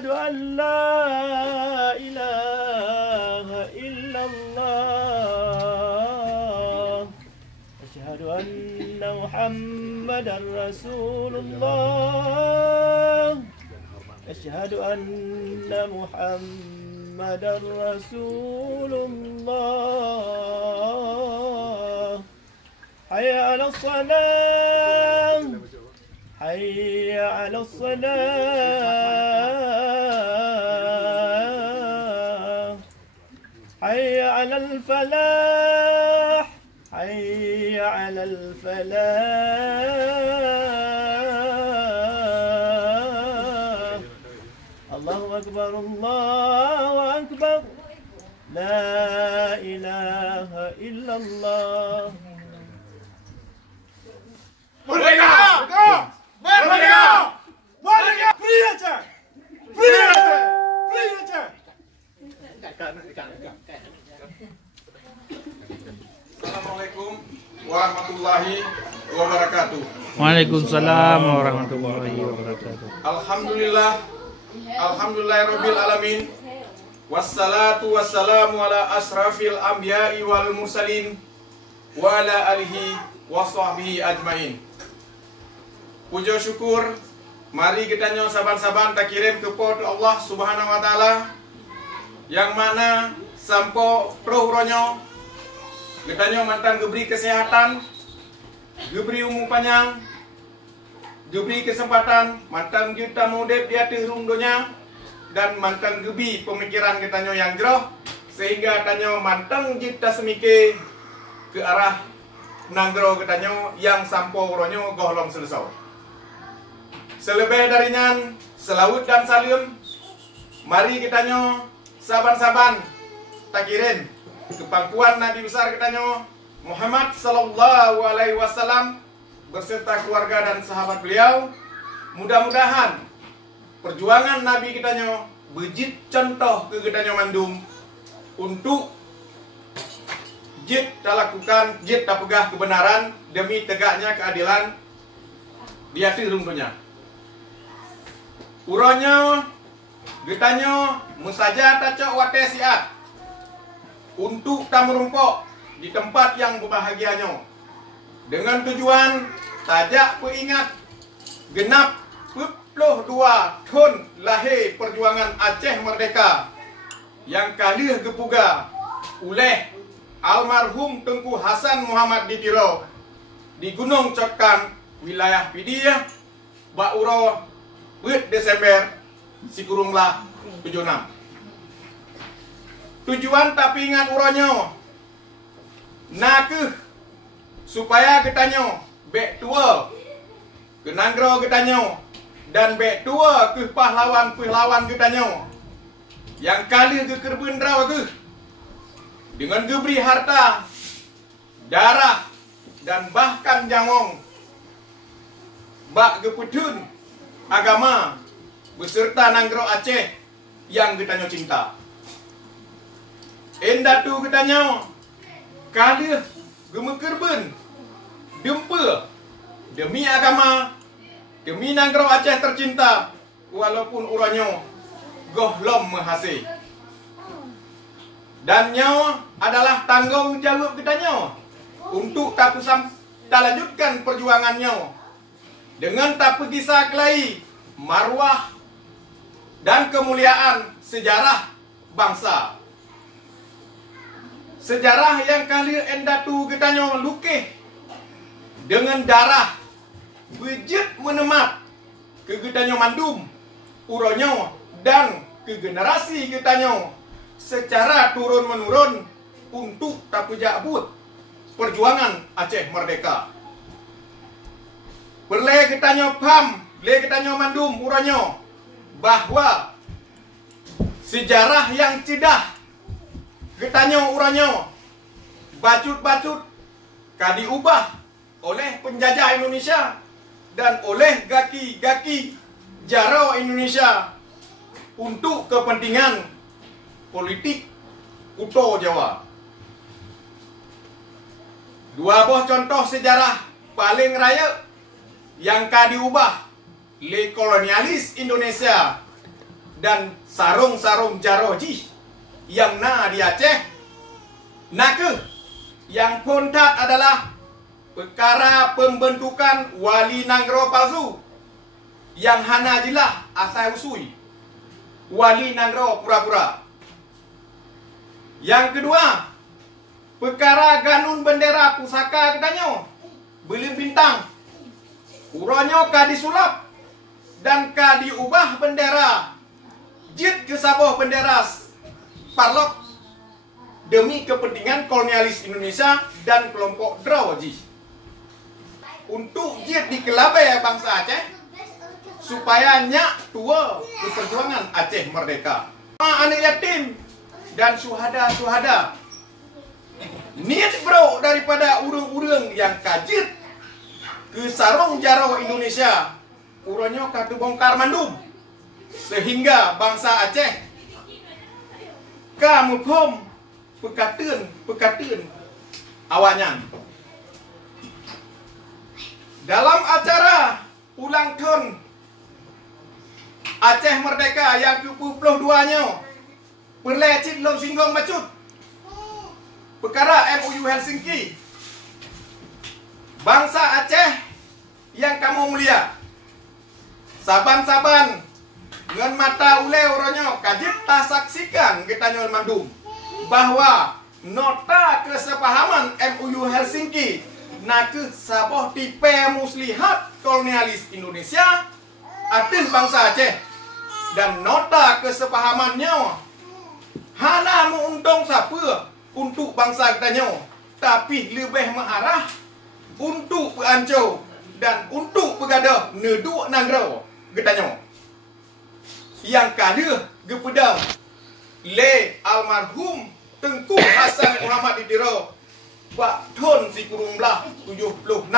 أشهد أن لا إله إلا الله أشهد أن محمدا رسول الله أشهد أن محمدا رسول الله حي على الصلاة حي على الصلاة حي على الفلاح حي على الفلاح الله أكبر الله أكبر لا إله إلا الله Merdeka! Merdeka! Merdeka! Free aja! Free aja! Free aja! Assalamualaikum warahmatullahi wabarakatuh. Waalaikumsalam warahmatullahi wabarakatuh. Alhamdulillah. Alhamdulillahirabbil alamin. Wassalatu wassalamu ala asrafil anbiya'i wal mursalin wa ala alihi wa sahbihi ajmain. Puja syukur mari kita nyo saban-saban tak kirim ke pot Allah Subhanahu wa taala yang mana sampo pro-ronyo kita nyo mantan diberi kesehatan, diberi umur panjang, diberi kesempatan mantan kita mudep di atas dunia dan mantan gebi pemikiran kita nyo yang jeroh sehingga tanyo mantan kita semike ke arah nanggro kita nyo yang sampo ronyo gohlom selesai. Selebih darinya, selawut dan salim, mari kita nyo saban-saban takirin ke pangkuan Nabi besar kita nyo Muhammad sallallahu alaihi wasallam berserta keluarga dan sahabat beliau. Mudah-mudahan perjuangan Nabi kita nyo bejit contoh ke kita nyo mandum untuk jit tak lakukan, jit tak pegah kebenaran demi tegaknya keadilan di hati rumpunya. Uronyo, getanyo, musaja tacok wate siat untuk tamu rumpok di tempat yang berbahagianyo dengan tujuan tajak peringat genap 22 tahun lahir perjuangan Aceh Merdeka yang kalih gepuga oleh almarhum Tengku Hasan Muhammad Didiro di Gunung Cotkan, wilayah Pidiyah, Bauro, Desember, Sikurunglah 76. Tujuan tapi ingat uronyo nakeh supaya ketanyo bek tua ke nanggro ketanyo dan bek tua ke pahlawan-pahlawan ketanyo yang kali ke kerbendraw ke dengan geberi harta, darah dan bahkan jangong bak geputun agama beserta nanggro Aceh yang ketanyo cinta. Endatu ketanyo kalih gemekerben dempe demi agama, demi nanggro Aceh tercinta walaupun uranyo gohlom mehasih. Dan nyo adalah tanggung jawab ketanyo untuk tak lanjutkan perjuangannya dengan tak pergi saklai marwah dan kemuliaan sejarah bangsa. Sejarah yang kali endatu ketanyo lukih dengan darah bejit menemat ke ketanyo mandum uronyo dan ke generasi ketanyo secara turun-menurun untuk tak pejabut perjuangan Aceh Merdeka. Perle ketanyo paham, le ketanyo mandum uranyo bahwa sejarah yang cedah ketanyo uranyo bacut-bacut kadi ubah oleh penjajah Indonesia dan oleh gaki-gaki jaro Indonesia untuk kepentingan politik Kuto Jawa. Dua buah contoh sejarah paling raya yang diubah oleh kolonialis Indonesia dan sarung-sarung jaroji yang di Aceh. Naka yang pontat adalah perkara pembentukan wali Nanggro palsu yang hana jilah asal usui wali Nanggro pura-pura. Yang kedua, perkara ganun bendera pusaka katanya beling bintang. Uronyo ka disulap dan ka diubah bendera jit ke sabuh bendera parlok demi kepentingan kolonialis Indonesia dan kelompok Drawaji. Untuk jit dikelabai bangsa Aceh supaya nyak tua perjuangan Aceh merdeka. Anak yatim dan syuhada-syuhada. Niat bro daripada urang-urang yang kajit ke sarung jaro Indonesia, uronyo kata bongkar mandum sehingga bangsa Aceh kamu pom pekatun awalnya. Dalam acara ulang tahun Aceh Merdeka yang ke-22-nya perlecit long singgong macut perkara MOU Helsinki, bangsa Aceh yang kamu mulia, saban-saban dengan mata ule uronyo kajit tak saksikan kita nyol mandum bahwa nota kesepahaman MOU Helsinki naku saboh tipe muslihat kolonialis Indonesia atas bangsa Aceh, dan nota kesepahamannya hana menguntung siapa untuk bangsa katanya, tapi lebih mengarah untuk perancau dan untuk bergadah neduk Nanggro katanya. Yang kada kepada le almarhum Tengku Hasan Muhammad Ditiro Pak Tahun si kurung belah 76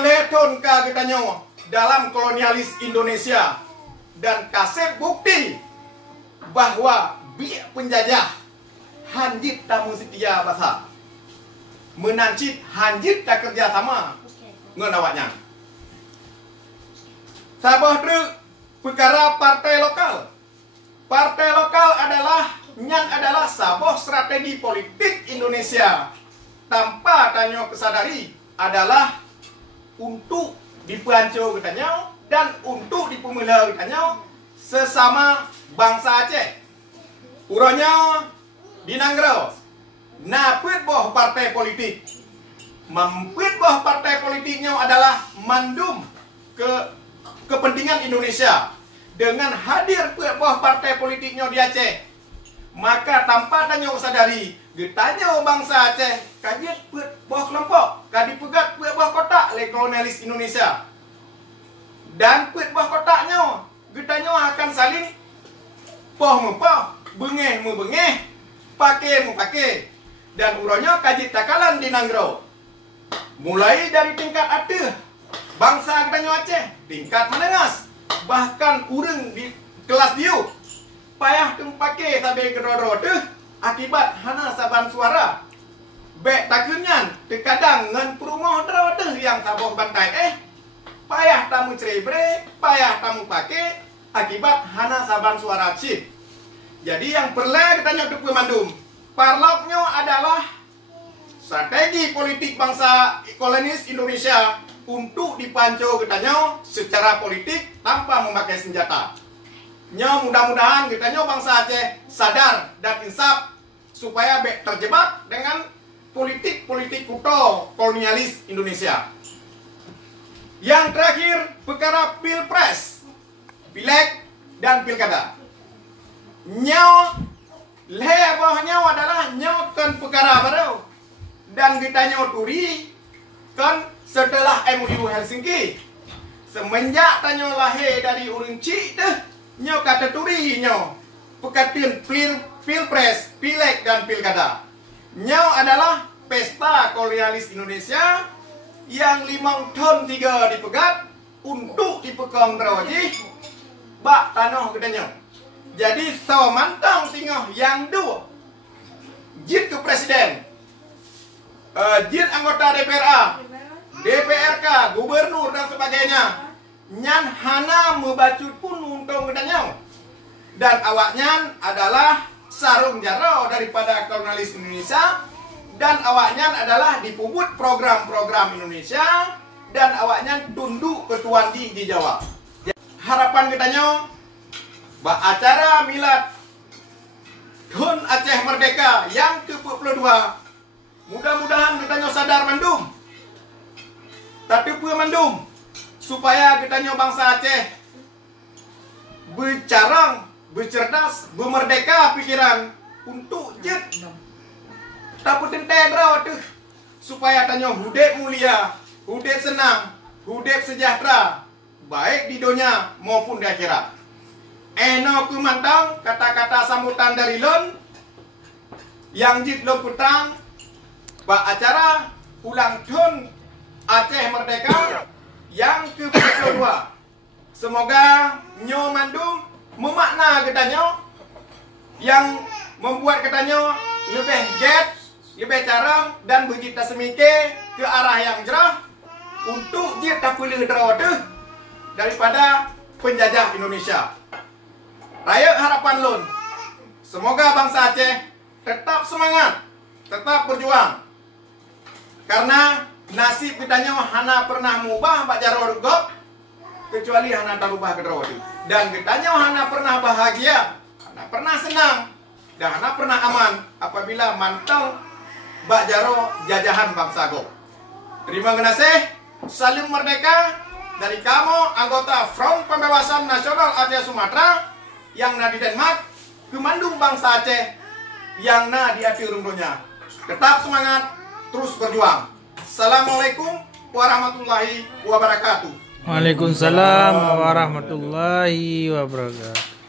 le tahun ka katanya dalam kolonialis Indonesia, dan kasih bukti bahwa biak penjajah hanjit tamu setia bahasa menancit hanjit tak kerja sama dengan awaknya. Sabah truk perkara partai lokal. Partai lokal adalah sabah strategi politik Indonesia tanpa tanya kesadari adalah untuk dipancau katanya dan untuk dipemula katanya sesama bangsa Aceh. Uranya di Nanggro napit boh partai politik. Mampit boh partai politiknya adalah mandum kepentingan Indonesia. Dengan hadir boh partai politiknya di Aceh, maka tanpa tanya sadari getanya bangsa Aceh kajian boh kelompok kadi pegat boh kotak le kolonialis Indonesia, dan boh kotaknya getanya akan saling poh mempoh, bengeh membengeh, pakai mempake, dan uronya kaji takalan di Nanggro. Mulai dari tingkat atas bangsa getanya Aceh, tingkat menengah, bahkan urang di kelas diu payah tempake sampai kedoro tu akibat hana saban suara bek takunyan terkadang ngan perumah dero tu yang taboh bantai payah tamu cerebre, payah tamu pake akibat hana saban suara chip. Jadi yang perlu katanya untuk pemandum parloknya adalah strategi politik bangsa kolonialis Indonesia untuk dipancau katanya secara politik tanpa memakai senjata. Mudah-mudahan katanya bangsa Aceh sadar dan insaf supaya terjebak dengan politik-politik kuto kolonialis Indonesia. Yang terakhir perkara pilpres, pileg dan pilkada. Lebahnya adalah kan perkara baru dan ditanya turi kan setelah MOU Helsinki. Semenjak tanya lahir dari urang cik deh, nyo kata turi nyo pekatun pilpres, pileg dan pilkada. Nyo adalah pesta kolonialis Indonesia yang 5 tahun 3 dipegat untuk dipegang Drawaji bak tanah katanya. Jadi sawamantang tinggal yang 2 jit ke presiden, jit anggota DPRA, DPRK, gubernur dan sebagainya, nyan hana membacut pun untung katanya. Dan awaknya adalah sarung jaro daripada Kolonialis Indonesia, dan awaknya adalah dipubut program-program Indonesia, dan awaknya tunduk ke Tuan di Jawa. Harapan katanya acara milad Tun Aceh Merdeka yang ke-42, mudah-mudahan katanya sadar mandum, tapi pun mandum, supaya katanya bangsa Aceh bercarang, bercerdas, bermerdeka pikiran untuk jet. Tapi tentera tu supaya tanya hudep mulia, hudep senang, hudep sejahtera, baik di dunia maupun di akhirat. Eno kumandang kata-kata sambutan dari lon yang jit lo putang pak acara ulang tahun Aceh Merdeka yang ke-42. Semoga nyo mandum memakna katanya yang membuat katanya lebih jet, lebih carang dan berjita semike ke arah yang jerah untuk jit tak boleh terawat daripada penjajah Indonesia. Raya harapan lon, semoga bangsa Aceh tetap semangat, tetap berjuang, karena nasib kitanya hana pernah mubah Pak Jarod Gop kecuali hana darubah kedrawati. Dan kitanya hana pernah bahagia, hana pernah senang, dan hana pernah aman apabila mantau Pak Jaro jajahan bangsa Gop. Terima kasih. Salam merdeka dari kamu anggota Front Pembebasan Nasional Aceh Sumatera yang na di Denmark, kemandung bangsa Aceh yang na di hati rundunya. Tetap semangat, terus berjuang. Assalamualaikum warahmatullahi wabarakatuh. Waalaikumsalam warahmatullahi wabarakatuh.